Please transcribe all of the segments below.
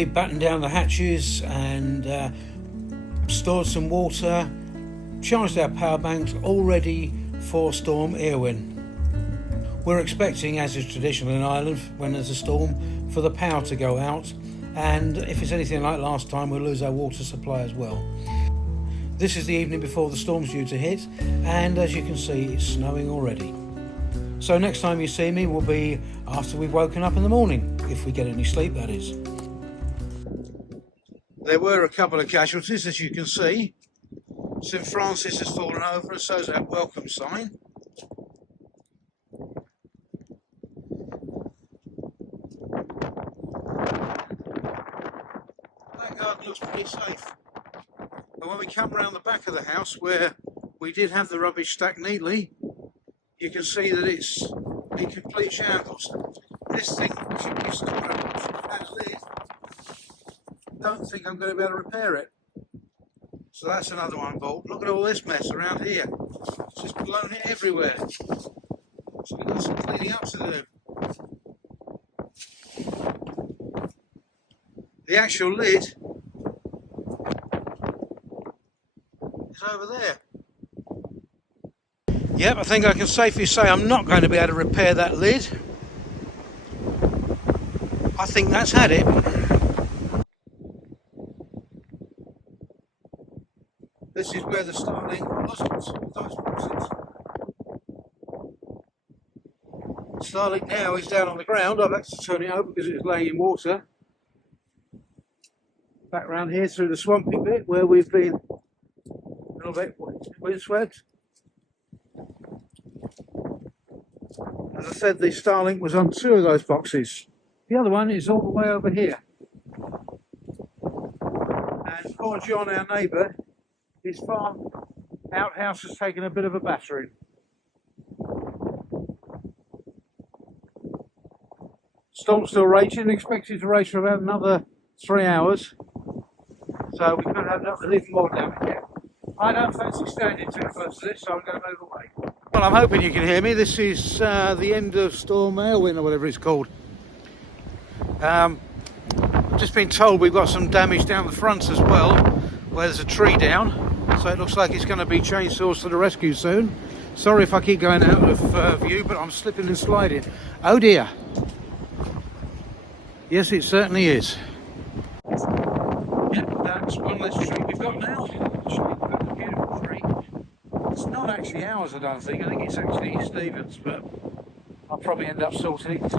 we battened down the hatches and stored some water, charged our power banks, all ready for Storm Éowyn. We're expecting, as is traditional in Ireland when there's a storm, for the power to go out, and if it's anything like last time, we'll lose our water supply as well. This is the evening before the storm's due to hit, and as you can see, it's snowing already. So next time you see me will be after we've woken up in the morning, if we get any sleep, that is. There were a couple of casualties, as you can see. St Francis has fallen over, and so's our welcome sign. That garden looks pretty safe. And when we come round the back of the house, where we did have the rubbish stacked neatly, you can see that it's in complete shambles. This thing should be stored that lid. Don't think I'm going to be able to repair it. So that's another one bolt. Look at all this mess around here. It's just blown it everywhere. So we've got some cleaning up to do. The actual lid is over there. Yep, I think I can safely say I'm not going to be able to repair that lid. I think that's had it. This is where the starling lost those boxes. Starling now is down on the ground. I've had to turn it over because it was laying in water. Back round here through the swampy bit where we've been a little bit windswept. As I said, the starling was on 2 of those boxes. The other one is all the way over here. And poor John, our neighbour, his farm outhouse has taken a bit of a battering. Storm's still raging, expected to rage for about another 3 hours. So we could have even more damage here. I don't fancy standing too close to this, so I'm going to move away. Well, I'm hoping you can hear me. This is the end of Storm Éowyn, or whatever it's called. I've just been told we've got some damage down the front as well, where there's a tree down. So it looks like it's going to be chainsaws to the rescue soon. Sorry if I keep going out of view, but I'm slipping and sliding. Oh dear. Yes, it certainly is. Yep, that's one less tree we've got now. A beautiful tree. It's not actually ours, I don't think. I think it's actually Stephen's, but I'll probably end up sorting it.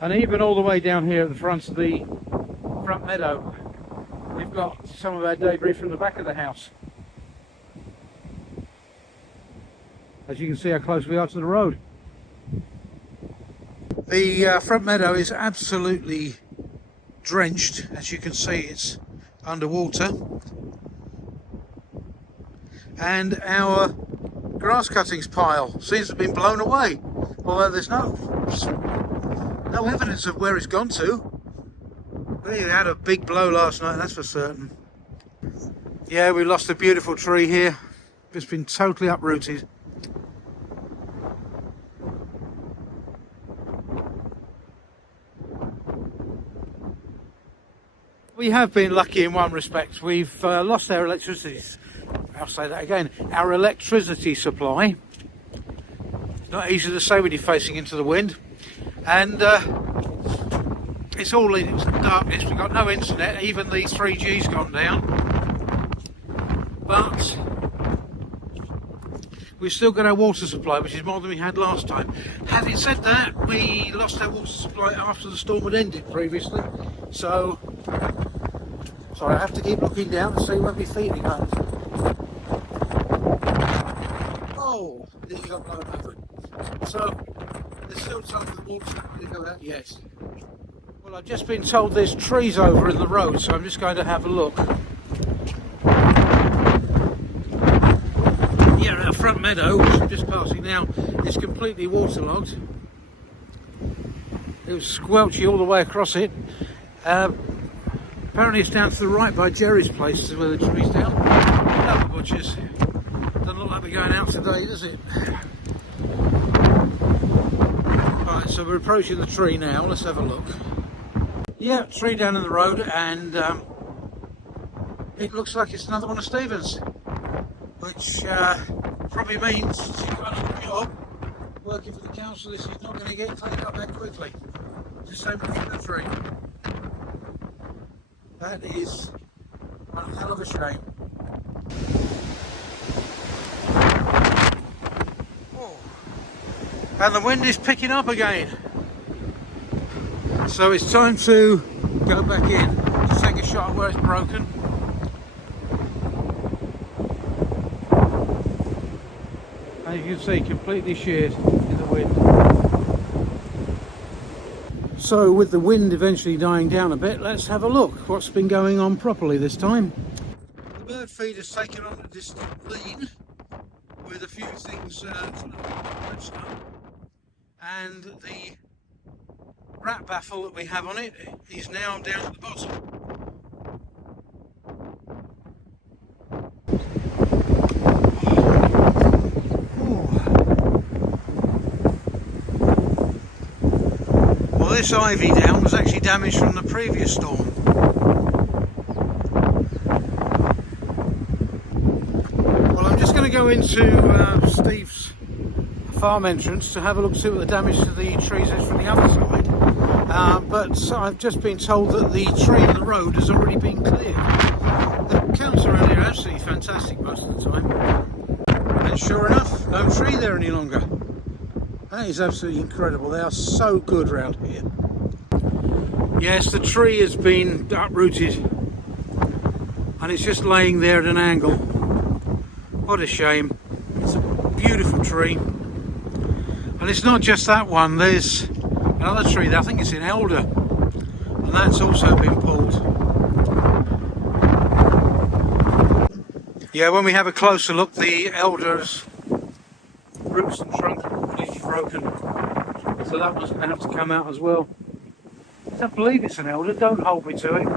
And even all the way down here at the front of the front meadow, we've got some of our debris from the back of the house. As you can see how close we are to the road. The front meadow is absolutely drenched. As you can see, it's underwater. And our grass cuttings pile seems to have been blown away, although there's no evidence of where it's gone to. We had a big blow last night, that's for certain. Yeah, we lost a beautiful tree here. It's been totally uprooted. We have been lucky in one respect. We've lost our electricity. I'll say that again. Our electricity supply. It's not easy to say when you're facing into the wind. And it's all in darkness. We've got no internet. Even the 3G's gone down. But we've still got our water supply, which is more than we had last time. Having said that, we lost our water supply after the storm had ended previously. So, sorry, I have to keep looking down to see where my feet are going. Oh, there you got blown over. So, there's still some of the water that can go out, yes. Well, I've just been told there's trees over in the road, so I'm just going to have a look. Yeah, our front meadow, which I'm just passing now, is completely waterlogged. It was squelchy all the way across it. Apparently it's down to the right by Jerry's place where the tree's down. Another butcher's. Doesn't look like we're going out today, does it? Right, so we're approaching the tree now. Let's have a look. Yeah, tree down in the road, and it looks like it's another one of Stephen's, which probably means he's got another job working for the council. This is not going to get cleaned up that quickly. It's the same with the tree. That is one hell of a shame. Oh. And the wind is picking up again. So it's time to go back in to take a shot at where it's broken. And you can see, completely sheared in the wind. So with the wind eventually dying down a bit, let's have a look what's been going on properly this time. The bird feed has taken on a distinct lean with a few things sort of messed up, and the rat baffle that we have on it is now down at the bottom. Well, this ivy down was actually damaged from the previous storm. Well, I'm just going to go into Steve's farm entrance to have a look, see what the damage to the trees is from the other side. But I've just been told that the tree in the road has already been cleared. The council around here are absolutely fantastic most of the time. And sure enough, no tree there any longer. That is absolutely incredible. They are so good around here. Yes, the tree has been uprooted and it's just laying there at an angle. What a shame. It's a beautiful tree. And it's not just that one, there's another tree there, I think it's in elder, and that's also been pulled. Yeah, when we have a closer look, the elder's roots and trunk are completely broken, so that one's going to have to come out as well. I don't believe it's an elder, don't hold me to it.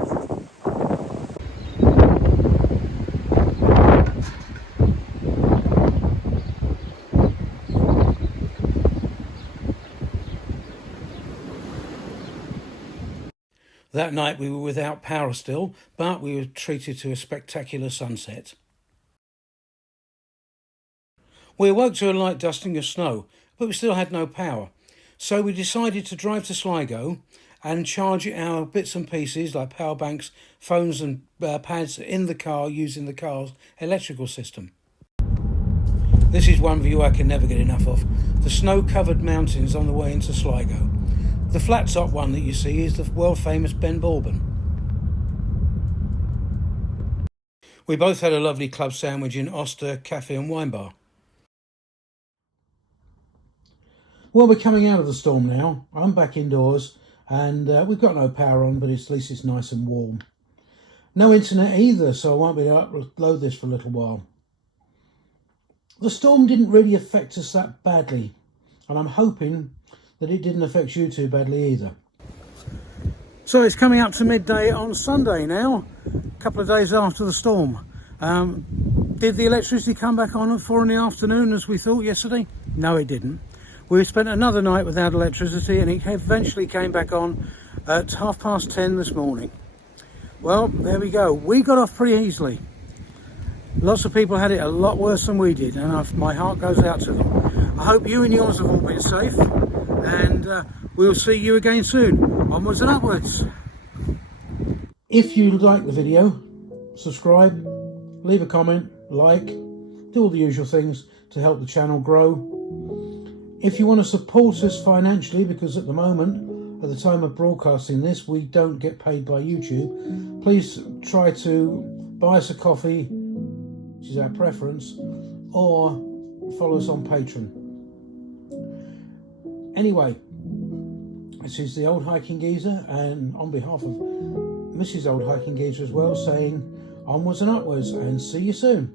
That night we were without power still, but we were treated to a spectacular sunset. We awoke to a light dusting of snow, but we still had no power. So we decided to drive to Sligo and charge our bits and pieces like power banks, phones and pads in the car using the car's electrical system. This is one view I can never get enough of. The snow-covered mountains on the way into Sligo. The flat top one that you see is the world famous Ben Bourbon. We both had a lovely club sandwich in Oster Cafe and Wine Bar. Well, we're coming out of the storm now. I'm back indoors and we've got no power on, but at least it's nice and warm. No internet either, so I won't be able to upload this for a little while. The storm didn't really affect us that badly, and I'm hoping that it didn't affect you too badly either. So it's coming up to midday on Sunday now, a couple of days after the storm. Did the electricity come back on at 4 in the afternoon as we thought yesterday? No, it didn't. We spent another night without electricity and it eventually came back on at 10:30 this morning. Well, there we go. We got off pretty easily. Lots of people had it a lot worse than we did, and my heart goes out to them. I hope you and yours have all been safe, and we'll see you again soon. Onwards and upwards. If you like the video, subscribe, leave a comment, like, do all the usual things to help the channel grow. If you want to support us financially, because at the moment, at the time of broadcasting this, we don't get paid by YouTube, please try to buy us a coffee, which is our preference, or follow us on Patreon. Anyway, this is the Old Hiking Geezer, and on behalf of Mrs. Old Hiking Geezer as well, saying onwards and upwards, and see you soon.